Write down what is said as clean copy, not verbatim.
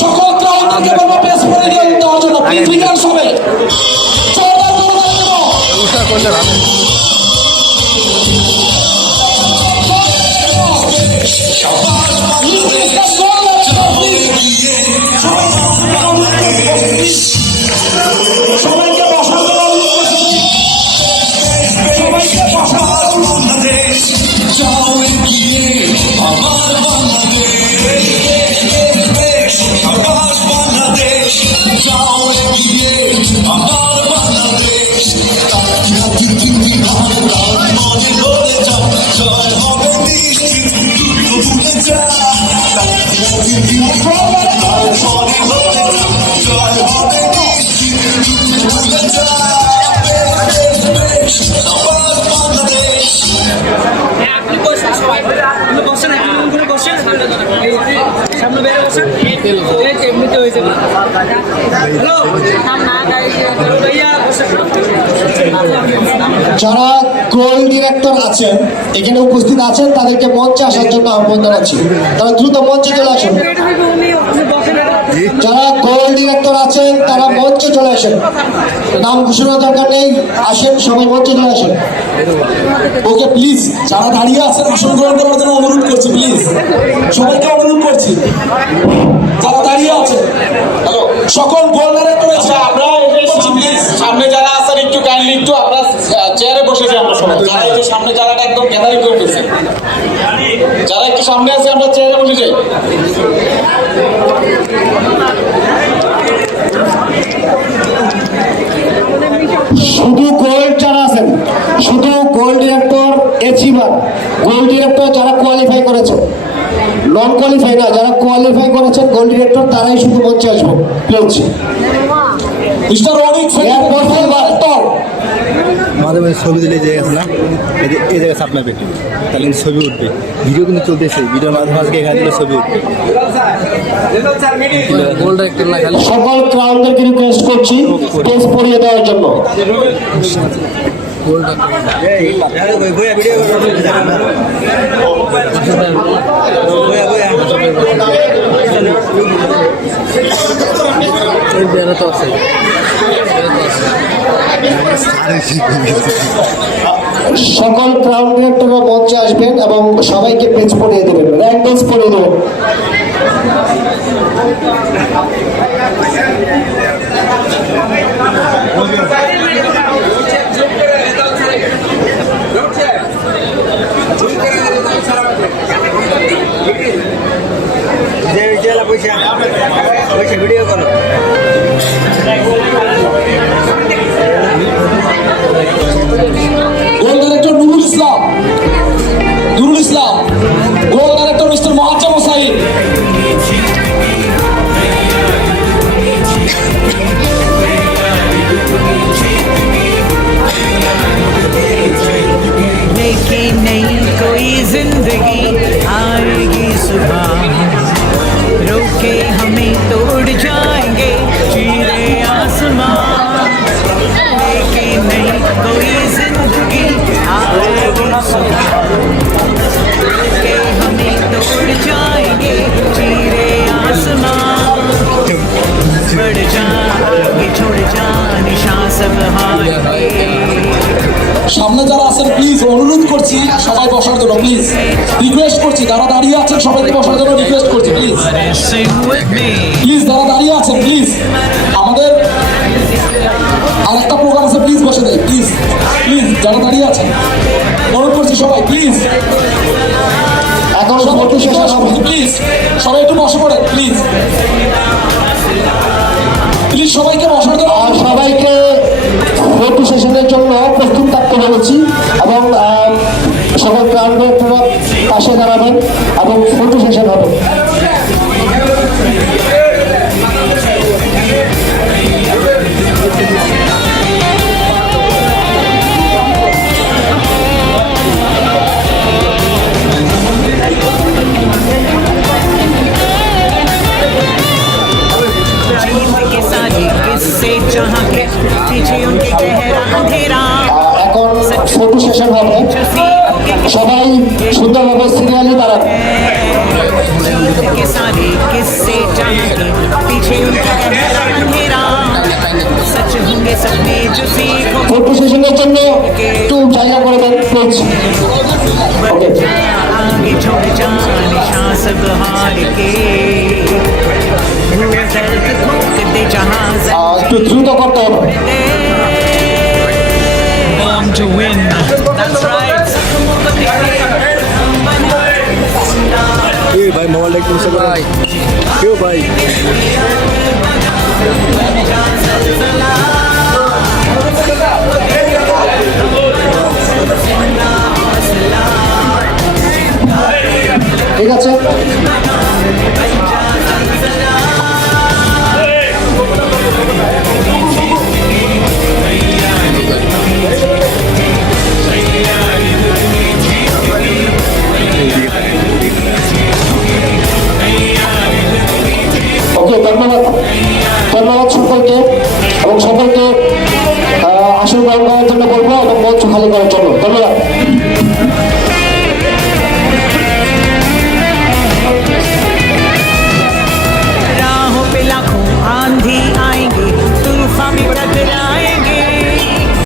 সকল ক্রাউনদেরকে বলবো পেস করে দেওয়ার জন্য প্লিজ রিহার্স হবে জোরদার করে দেবো সবাইকে বসার জন্য সবাইকে বসা যাও এগিয়ে আমার বাংলাদেশ আকাশ বাংলাদেশ যাও এগিয়ে আমার বাংলাদেশ মনে বলে যাও জয় হবে নিশ্চিত ভুলে যা মনে বলে যাও জয় হবে নিশ্চিত ভুলে যা আমার বাংলাদেশ যারা গোল ডিরেক্টর আছেন এখানে উপস্থিত আছেন তাদেরকে মঞ্চে আসার জন্য আহ্বান জানাচ্ছি, তারা দ্রুত মঞ্চে চলে আসেন। যারা গোল ডিরেক্টর আছেন তারা মঞ্চে চলে আসেন, নাম ঘোষণার দরকার নেই, আসেন সবাই মঞ্চে চলে আসেন। ওকে প্লিজ যারা দাঁড়িয়ে আছেন আসন গ্রহণ করার জন্য অনুরোধ করছি, প্লিজ সবাইকে অনুরোধ করছি যারা দাঁড়িয়ে আছেন সকল গোল ডিরেক্টর আছে আমরা এসেছি, প্লিজ সামনে যারা আছেন একটু কাইন্ডলি একটু আমরা চেয়ারে বসে যাই, আমরা সবাই যারা এই যে সামনে যারাটা একদম গ্যাদারিং করে ফেলছে যারা একটু সামনে আছে আমরা চেয়ারে বসে যাই। শুধু গোল যারা আছেন, শুধু গোল ডিরেক্টর অ্যাচিভার, গোল ডিরেক্টর যারা কোয়ালিফাই করেছে, নন কোয়ালিফাই না, যারা কোয়ালিফাই করেছেন গোল ডিরেক্টর তারাই শুধু মঞ্চে আসবো প্লিজ। মিস্টার অনিক মাঝে মাঝে ছবি দিলে যে গেছে না এই জায়গায় আপনার পেটে তাহলে কিন্তু ছবি উঠবে, ভিডিও কিন্তু চলতেছে, ভিডিও মাঝে মাঝে এখানে দিলে ছবি উঠবে। সকল ক্রাউনদেরকে রিকোয়েস্ট করছি পেজ পড়িয়ে দেওয়ার জন্য। সকল ক্রাউন ডিরেক্টররা মঞ্চে আসবেন এবং সবাইকে পেজ পড়িয়ে দেবেন, র্যাঙ্ক পেজ পড়িয়ে দেবেন। ভিডিও করো গোল ডাইরেক্টর নুরুল ইসলাম, গোল ডাইরেক্টর মিস্টার মোয়াজ্জেম হোসাইন, लेके नहीं कोई जिंदगी आएगी सुबह, रोके हमें तोड़ जाएंगे चीरे आसमान, लेके नहीं कोई जिंदगी आएगी सुबह, रोके हमें तोड़ जाएंगे चीरे आसमान, बढ़ जाएंगे छोड़ जा निशान सब हारेंगे। সামনে যারা আছেন প্লিজ অনুরোধ করছি সবাই বসার জন্য, প্লিজ রিকোয়েস্ট করছি যারা দাঁড়িয়ে আছেন সবাইকে বসার জন্য রিকোয়েস্ট করছি, প্লিজ প্লিজ যারা দাঁড়িয়ে আছেন প্লিজ, আমাদের আরেকটা প্রোগ্রাম আছে, প্লিজ বসে দেয়, প্লিজ প্লিজ যারা দাঁড়িয়ে আছেন অনুরোধ করছি সবাই প্লিজ, এখন ফটো সেশন হবে, প্লিজ সবাই একটু বসে পড়েন প্লিজ, প্লিজ সবাইকে বসার জন্য। আর সবাইকে ফটো সেশনের জন্য প্রস্তুত থাকতে বলেছি এবং সকল ক্রাউন ডিরেক্টররা পাশে দাঁড়াবেন এবং ফটো সেশন হবে। এখন ফটো সেশন হবে, সবাই সুন্দরভাবে সিরিয়ালে দাঁড়ান। কোচ ওকে आगे छोड़ जा निशान सब हार के हुए दर्द ठोक दे जहां একটু দ্রুত করতে হবে born to win. That's right. ভাই মোবাইল একটু ভাই কেউ ভাই ঠিক আছে ওকে ধন্যবাদ সকলকে এবং সকলকে আসল গ্রহণ করার জন্য বলবো এবং মঞ্চ খালি করার জন্য ধন্যবাদ